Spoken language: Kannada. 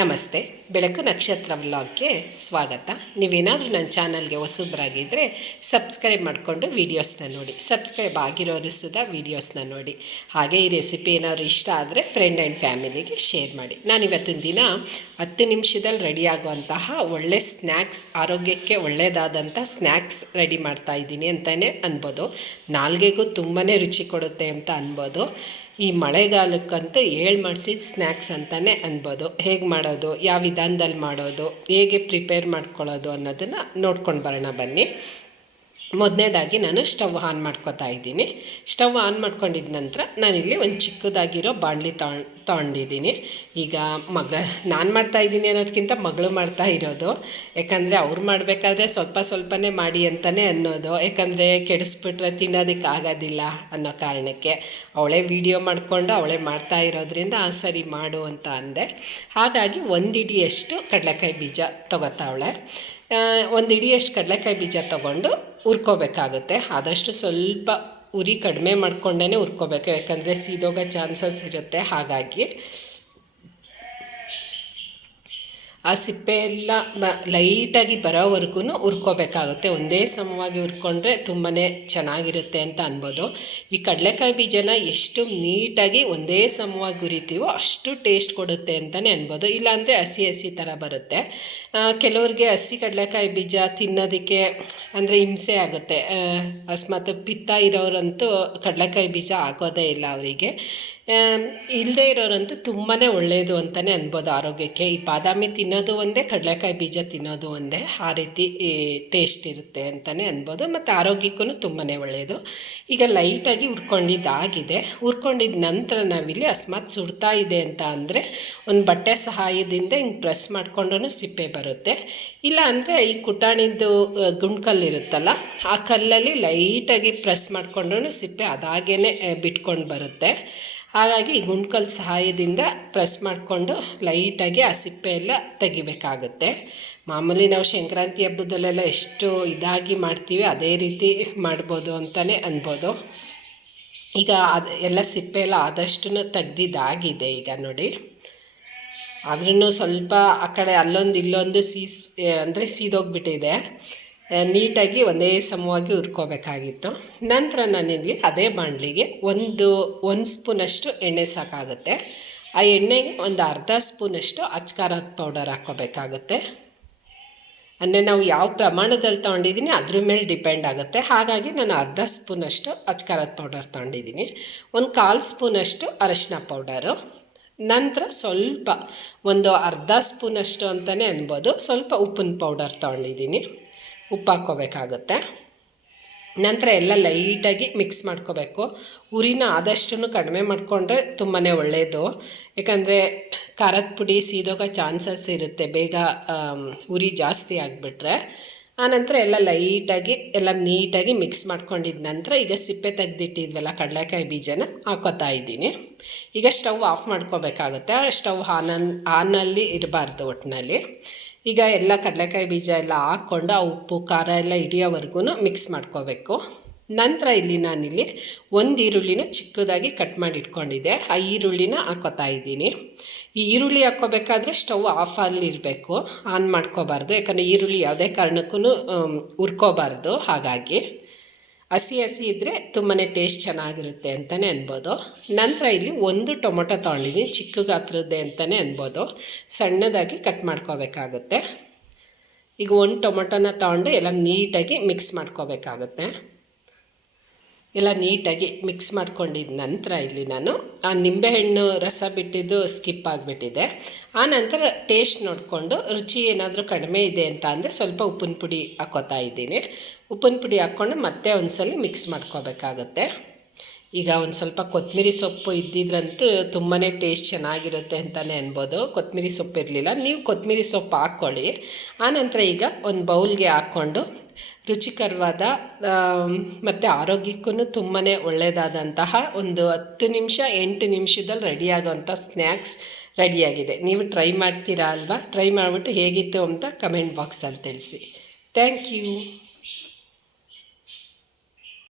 ನಮಸ್ತೆ, ಬೆಳಕು ನಕ್ಷತ್ರ ವ್ಲಾಗ್ಗೆ ಸ್ವಾಗತ. ನೀವೇನಾದರೂ ನನ್ನ ಚಾನಲ್ಗೆ ಹೊಸಬ್ರಾಗಿದ್ದರೆ ಸಬ್ಸ್ಕ್ರೈಬ್ ಮಾಡಿಕೊಂಡು ವೀಡಿಯೋಸ್ನ ನೋಡಿ. ಸಬ್ಸ್ಕ್ರೈಬ್ ಆಗಿರೋರು ಸುದ ವೀಡಿಯೋಸ್ನ ನೋಡಿ. ಹಾಗೆ ಈ ರೆಸಿಪಿ ಏನಾದರೂ ಇಷ್ಟ ಆದರೆ ಫ್ರೆಂಡ್ ಆ್ಯಂಡ್ ಫ್ಯಾಮಿಲಿಗೆ ಶೇರ್ ಮಾಡಿ. ನಾನು ಇವತ್ತಿನ ದಿನ ಹತ್ತು ನಿಮಿಷದಲ್ಲಿ ರೆಡಿ ಆಗುವಂತಹ ಒಳ್ಳೆ ಸ್ನ್ಯಾಕ್ಸ್, ಆರೋಗ್ಯಕ್ಕೆ ಒಳ್ಳೆಯದಾದಂಥ ಸ್ನ್ಯಾಕ್ಸ್ ರೆಡಿ ಮಾಡ್ತಾ ಇದ್ದೀನಿ ಅಂತಲೇ ಅನ್ಬೋದು. ನಾಲ್ಗೆಗೂ ತುಂಬಾ ರುಚಿ ಕೊಡುತ್ತೆ ಅಂತ ಅನ್ಬೋದು. ಈ ಮಳೆಗಾಲಕ್ಕಂತೂ ಹೇಳಿ ಮಾಡಿಸಿದ ಸ್ನ್ಯಾಕ್ಸ್ ಅಂತಲೇ ಅನ್ಬೋದು. ಹೇಗೆ ಮಾಡೋದು, ಯಾವ ವಿಧಾನದಲ್ಲಿ ಮಾಡೋದು, ಹೇಗೆ ಪ್ರಿಪೇರ್ ಮಾಡ್ಕೊಳ್ಳೋದು ಅನ್ನೋದನ್ನು ನೋಡ್ಕೊಂಡು ಬರೋಣ ಬನ್ನಿ. ಮೊದಲನೇದಾಗಿ ನಾನು ಸ್ಟವ್ ಆನ್ ಮಾಡ್ಕೋತಾ ಇದ್ದೀನಿ. ಸ್ಟವ್ ಆನ್ ಮಾಡ್ಕೊಂಡಿದ್ದ ನಂತರ ನಾನಿಲ್ಲಿ ಒಂದು ಚಿಕ್ಕದಾಗಿರೋ ಬಾಣಲಿ ತಗೊಂಡು ತೊಗೊಂಡಿದ್ದೀನಿ ಈಗ ಮಗ ನಾನು ಮಾಡ್ತಾ ಇದ್ದೀನಿ ಅನ್ನೋದಕ್ಕಿಂತ ಮಗಳು ಮಾಡ್ತಾ ಇರೋದು. ಯಾಕಂದರೆ ಅವ್ರು ಮಾಡಬೇಕಾದ್ರೆ ಸ್ವಲ್ಪ ಸ್ವಲ್ಪನೇ ಮಾಡಿ ಅಂತಲೇ ಅನ್ನೋದು. ಯಾಕಂದರೆ ಕೆಡಿಸ್ಬಿಟ್ರೆ ತಿನ್ನೋದಕ್ಕೆ ಆಗೋದಿಲ್ಲ ಅನ್ನೋ ಕಾರಣಕ್ಕೆ ಅವಳೇ ವಿಡಿಯೋ ಮಾಡಿಕೊಂಡು ಅವಳೇ ಮಾಡ್ತಾ ಇರೋದ್ರಿಂದ ಆ ಸರಿ ಮಾಡು ಅಂತ ಅಂದೆ. ಹಾಗಾಗಿ ಒಂದು ಇಡಿಯಷ್ಟು ಕಡಲೆಕಾಯಿ ಬೀಜ ತೊಗೋತಾವಳೆ ಒಂದು ಇಡಿಯಷ್ಟು ಕಡಲೆಕಾಯಿ ಬೀಜ ತೊಗೊಂಡು ಹುರ್ಕೋಬೇಕಾಗುತ್ತೆ ಆದಷ್ಟು ಸ್ವಲ್ಪ ಉರಿ ಕಡಿಮೆ ಮಾಡಿಕೊಂಡೇ ಉರ್ಕೋಬೇಕು. ಯಾಕಂದರೆ ಸೀದೋಗೋ ಚಾನ್ಸಸ್ ಇರುತ್ತೆ. ಹಾಗಾಗಿ ಆ ಸಿಪ್ಪೆ ಎಲ್ಲ ಲೈಟಾಗಿ ಬರೋವರೆಗೂ ಹುರ್ಕೋಬೇಕಾಗುತ್ತೆ. ಒಂದೇ ಸಮವಾಗಿ ಹುರ್ಕೊಂಡ್ರೆ ತುಂಬಾ ಚೆನ್ನಾಗಿರುತ್ತೆ ಅಂತ ಅನ್ಬೋದು. ಈ ಕಡಲೆಕಾಯಿ ಬೀಜನ ಎಷ್ಟು ನೀಟಾಗಿ ಒಂದೇ ಸಮವಾಗಿ ಹುರಿತೀವೋ ಅಷ್ಟು ಟೇಸ್ಟ್ ಕೊಡುತ್ತೆ ಅಂತಲೇ ಅನ್ಬೋದು. ಇಲ್ಲಾಂದರೆ ಹಸಿ ಹಸಿ ಥರ ಬರುತ್ತೆ. ಕೆಲವ್ರಿಗೆ ಹಸಿ ಕಡಲೆಕಾಯಿ ಬೀಜ ತಿನ್ನೋದಕ್ಕೆ ಅಂದರೆ ಹಿಂಸೆ ಆಗುತ್ತೆ. ಅಕಸ್ಮಾತ್ ಪಿತ್ತ ಇರೋರಂತೂ ಕಡಲೆಕಾಯಿ ಬೀಜ ಆಗೋದೇ ಇಲ್ಲ ಅವರಿಗೆ. ಇಲ್ಲದೇ ಇರೋರಂತೂ ತುಂಬಾ ಒಳ್ಳೆಯದು ಅಂತಲೇ ಅನ್ಬೋದು ಆರೋಗ್ಯಕ್ಕೆ. ಈ ಬಾದಾಮಿ ತಿನ್ನೋದು ಒಂದೇ, ಕಡಲೆಕಾಯಿ ಬೀಜ ತಿನ್ನೋದು ಒಂದೇ, ಆ ರೀತಿ ಟೇಸ್ಟ್ ಇರುತ್ತೆ ಅಂತಲೇ ಅನ್ಬೋದು. ಮತ್ತು ಆರೋಗ್ಯಕ್ಕೂ ತುಂಬಾ ಒಳ್ಳೆಯದು ಈಗ ಲೈಟಾಗಿ ಹುರ್ಕೊಂಡಿದ್ದಾಗಿದೆ. ಹುರ್ಕೊಂಡಿದ್ದ ನಂತರ ನಾವಿಲ್ಲಿ ಅಸ್ಮಾತ್ ಸುಡ್ತಾ ಇದೆ ಅಂತ ಅಂದರೆ, ಒಂದು ಬಟ್ಟೆ ಸಹಾಯದಿಂದ ಹಿಂಗೆ ಪ್ರೆಸ್ ಮಾಡಿಕೊಂಡು ಸಿಪ್ಪೆ ಬರುತ್ತೆ. ಇಲ್ಲ ಅಂದರೆ ಈ ಕುಟಾಣಿದ್ದು ಗುಂಡ್ಕಲ್ಲು ಇರುತ್ತಲ್ಲ ಆ ಕಲ್ಲಲ್ಲಿ ಲೈಟಾಗಿ ಪ್ರೆಸ್ ಮಾಡಿಕೊಂಡು ಸಿಪ್ಪೆ ಅದಾಗೇ ಬಿಟ್ಕೊಂಡು ಬರುತ್ತೆ. ಹಾಗಾಗಿ ಗುಂಡ್ಕಲ್ ಸಹಾಯದಿಂದ ಪ್ರೆಸ್ ಮಾಡಿಕೊಂಡು ಲೈಟಾಗಿ ಆ ಸಿಪ್ಪೆ ಎಲ್ಲ ತೆಗಿಬೇಕಾಗುತ್ತೆ. ಮಾಮೂಲಿ ನಾವು ಸಂಕ್ರಾಂತಿ ಹಬ್ಬದಲ್ಲೆಲ್ಲ ಎಷ್ಟು ಇದಾಗಿ ಮಾಡ್ತೀವಿ ಅದೇ ರೀತಿ ಮಾಡ್ಬೋದು ಅಂತಲೇ ಅನ್ಬೋದು. ಈಗ ಅದು ಎಲ್ಲ ಸಿಪ್ಪೆ ಎಲ್ಲ ಆದಷ್ಟು ತೆಗ್ದಿದ್ದಾಗಿದೆ ಈಗ ನೋಡಿ. ಆದ್ರೂ ಸ್ವಲ್ಪ ಆ ಕಡೆ ಅಲ್ಲೊಂದು ಇಲ್ಲೊಂದು ಸೀಸ್, ಅಂದರೆ ಸೀದೋಗ್ಬಿಟ್ಟಿದೆ. ನೀಟಾಗಿ ಒಂದೇ ಸಮವಾಗಿ ಹುರ್ಕೋಬೇಕಾಗಿತ್ತು. ನಂತರ ನಾನಿಲ್ಲಿ ಅದೇ ಬಾಣಲಿಗೆ ಒಂದು ಒಂದು ಸ್ಪೂನಷ್ಟು ಎಣ್ಣೆ ಸಾಕಾಗುತ್ತೆ. ಆ ಎಣ್ಣೆಗೆ ಒಂದು ಅರ್ಧ ಸ್ಪೂನಷ್ಟು ಅಚ್ಕಾರದ ಪೌಡರ್ ಹಾಕೋಬೇಕಾಗುತ್ತೆ ಅಂದರೆ ನಾವು ಯಾವ ಪ್ರಮಾಣದಲ್ಲಿ ತೊಗೊಂಡಿದ್ದೀನಿ ಅದ್ರ ಮೇಲೆ ಡಿಪೆಂಡ್ ಆಗುತ್ತೆ. ಹಾಗಾಗಿ ನಾನು ಅರ್ಧ ಸ್ಪೂನಷ್ಟು ಅಚ್ಕಾರದ ಪೌಡರ್ ತೊಗೊಂಡಿದ್ದೀನಿ. ಒಂದು ಕಾಲು ಸ್ಪೂನಷ್ಟು ಅರಶಿನ ಪೌಡರು. ನಂತರ ಸ್ವಲ್ಪ ಒಂದು ಅರ್ಧ ಸ್ಪೂನಷ್ಟು ಅಂತಲೇ ಅನ್ಬೋದು. ಸ್ವಲ್ಪ ಉಪ್ಪಿನ ಪೌಡರ್ ತೊಗೊಂಡಿದ್ದೀನಿ. ಉಪ್ಪು ಹಾಕ್ಕೋಬೇಕಾಗುತ್ತೆ ನಂತರ ಎಲ್ಲ ಲೈಟಾಗಿ ಮಿಕ್ಸ್ ಮಾಡ್ಕೋಬೇಕು. ಉರಿನ ಆದಷ್ಟು ಕಡಿಮೆ ಮಾಡಿಕೊಂಡ್ರೆ ತುಂಬಾ ಒಳ್ಳೆಯದು ಯಾಕಂದರೆ ಖಾರದ ಪುಡಿ, ಸೀದೋಗೋ ಚಾನ್ಸಸ್ ಇರುತ್ತೆ ಬೇಗ ಉರಿ ಜಾಸ್ತಿ ಆಗಿಬಿಟ್ರೆ. ಆನಂತರ ಎಲ್ಲ ಲೈಟಾಗಿ, ಎಲ್ಲ ನೀಟಾಗಿ ಮಿಕ್ಸ್ ಮಾಡ್ಕೊಂಡಿದ್ದ ನಂತರ ಈಗ ಸಿಪ್ಪೆ ತೆಗೆದಿಟ್ಟಿದ್ವಲ್ಲ ಕಡಲೆಕಾಯಿ ಬೀಜನ ಹಾಕೋತಾ ಇದ್ದೀನಿ. ಈಗ ಸ್ಟವ್ ಆಫ್ ಮಾಡ್ಕೋಬೇಕಾಗುತ್ತೆ. ಸ್ಟವ್ ಆನನ್ ಆನಲ್ಲಿ ಇರಬಾರ್ದು ಒಟ್ಟಿನಲ್ಲಿ ಈಗ ಎಲ್ಲ ಕಡಲೆಕಾಯಿ ಬೀಜ ಎಲ್ಲ ಹಾಕ್ಕೊಂಡು, ಆ ಉಪ್ಪು, ಖಾರ ಎಲ್ಲ ಹಿಡಿಯೋವರೆಗೂ ಮಿಕ್ಸ್ ಮಾಡ್ಕೋಬೇಕು. ನಂತರ ಇಲ್ಲಿ ನಾನಿಲ್ಲಿ ಒಂದು ಈರುಳ್ಳಿನ ಚಿಕ್ಕದಾಗಿ ಕಟ್ ಮಾಡಿ ಇಟ್ಕೊಂಡಿದ್ದೆ. ಆ ಈರುಳ್ಳಿನ ಹಾಕೋತಾ ಇದ್ದೀನಿ. ಈ ಈರುಳ್ಳಿ ಹಾಕ್ಕೋಬೇಕಾದ್ರೆ ಸ್ಟವ್ ಆಫಲ್ಲಿ ಇರಬೇಕು. ಆನ್ ಮಾಡ್ಕೋಬಾರ್ದು. ಯಾಕಂದರೆ ಈರುಳ್ಳಿ ಯಾವುದೇ ಕಾರಣಕ್ಕೂ ಹುರ್ಕೋಬಾರ್ದು. ಹಾಗಾಗಿ ಹಸಿ ಹಸಿ ಇದ್ದರೆ ತುಂಬಾ ಟೇಸ್ಟ್ ಚೆನ್ನಾಗಿರುತ್ತೆ ಅಂತಲೇ ಅನ್ಬೋದು. ನಂತರ ಇಲ್ಲಿ ಒಂದು ಟೊಮೊಟೊ ತೊಗೊಂಡಿದ್ದೀನಿ. ಚಿಕ್ಕ ಗಾತ್ರದ್ದೇ ಅಂತಲೇ ಅನ್ಬೋದು. ಸಣ್ಣದಾಗಿ ಕಟ್ ಮಾಡ್ಕೋಬೇಕಾಗುತ್ತೆ. ಈಗ ಒಂದು ಟೊಮೊಟೊನ ತೊಗೊಂಡು ಎಲ್ಲ ನೀಟಾಗಿ ಮಿಕ್ಸ್ ಮಾಡ್ಕೋಬೇಕಾಗುತ್ತೆ. ಎಲ್ಲ ನೀಟಾಗಿ ಮಿಕ್ಸ್ ಮಾಡ್ಕೊಂಡಿದ್ದ ನಂತರ ಇಲ್ಲಿ ನಾನು ಆ ನಿಂಬೆಹಣ್ಣು ರಸ ಬಿಟ್ಟಿದ್ದು ಸ್ಕಿಪ್ ಆಗಿಬಿಟ್ಟಿದೆ. ಆ ನಂತರ ಟೇಸ್ಟ್ ನೋಡಿಕೊಂಡು ರುಚಿ ಏನಾದರೂ ಕಡಿಮೆ ಇದೆ ಅಂತ ಅಂದರೆ ಸ್ವಲ್ಪ ಉಪ್ಪಿನ ಪುಡಿ ಹಾಕೋತಾ ಇದ್ದೀನಿ. ಉಪ್ಪಿನ ಪುಡಿ ಹಾಕ್ಕೊಂಡು ಮತ್ತೆ ಒಂದು ಮಿಕ್ಸ್ ಮಾಡ್ಕೋಬೇಕಾಗುತ್ತೆ. ಈಗ ಒಂದು ಸ್ವಲ್ಪ ಕೊತ್ತಂಬರಿ ಸೊಪ್ಪು ಇದ್ದಿದ್ರಂತೂ ತುಂಬಾ ಟೇಸ್ಟ್ ಚೆನ್ನಾಗಿರುತ್ತೆ ಅಂತಲೇ ಅನ್ಬೋದು. ಕೊತ್ತಂಬರಿ ಸೊಪ್ಪು ಇರಲಿಲ್ಲ. ನೀವು ಕೊತ್ತಂಬರಿ ಸೊಪ್ಪು ಹಾಕ್ಕೊಳ್ಳಿ. ಆನಂತರ ಈಗ ಒಂದು ಬೌಲ್ಗೆ ಹಾಕ್ಕೊಂಡು ರುಚಿಕರವಾದ ಮತ್ತು ಆರೋಗ್ಯಕ್ಕೂ ತುಂಬಾ ಒಳ್ಳೆಯದಾದಂತಹ ಒಂದು ಹತ್ತು ನಿಮಿಷ, ಎಂಟು ನಿಮಿಷದಲ್ಲಿ ರೆಡಿಯಾಗೋಂಥ ಸ್ನ್ಯಾಕ್ಸ್ ರೆಡಿಯಾಗಿದೆ. ನೀವು ಟ್ರೈ ಮಾಡ್ತೀರಾ ಅಲ್ವಾ? ಟ್ರೈ ಮಾಡಿಬಿಟ್ಟು ಹೇಗಿತ್ತು ಅಂತ ಕಮೆಂಟ್ ಬಾಕ್ಸಲ್ಲಿ ತಿಳಿಸಿ. Thank you.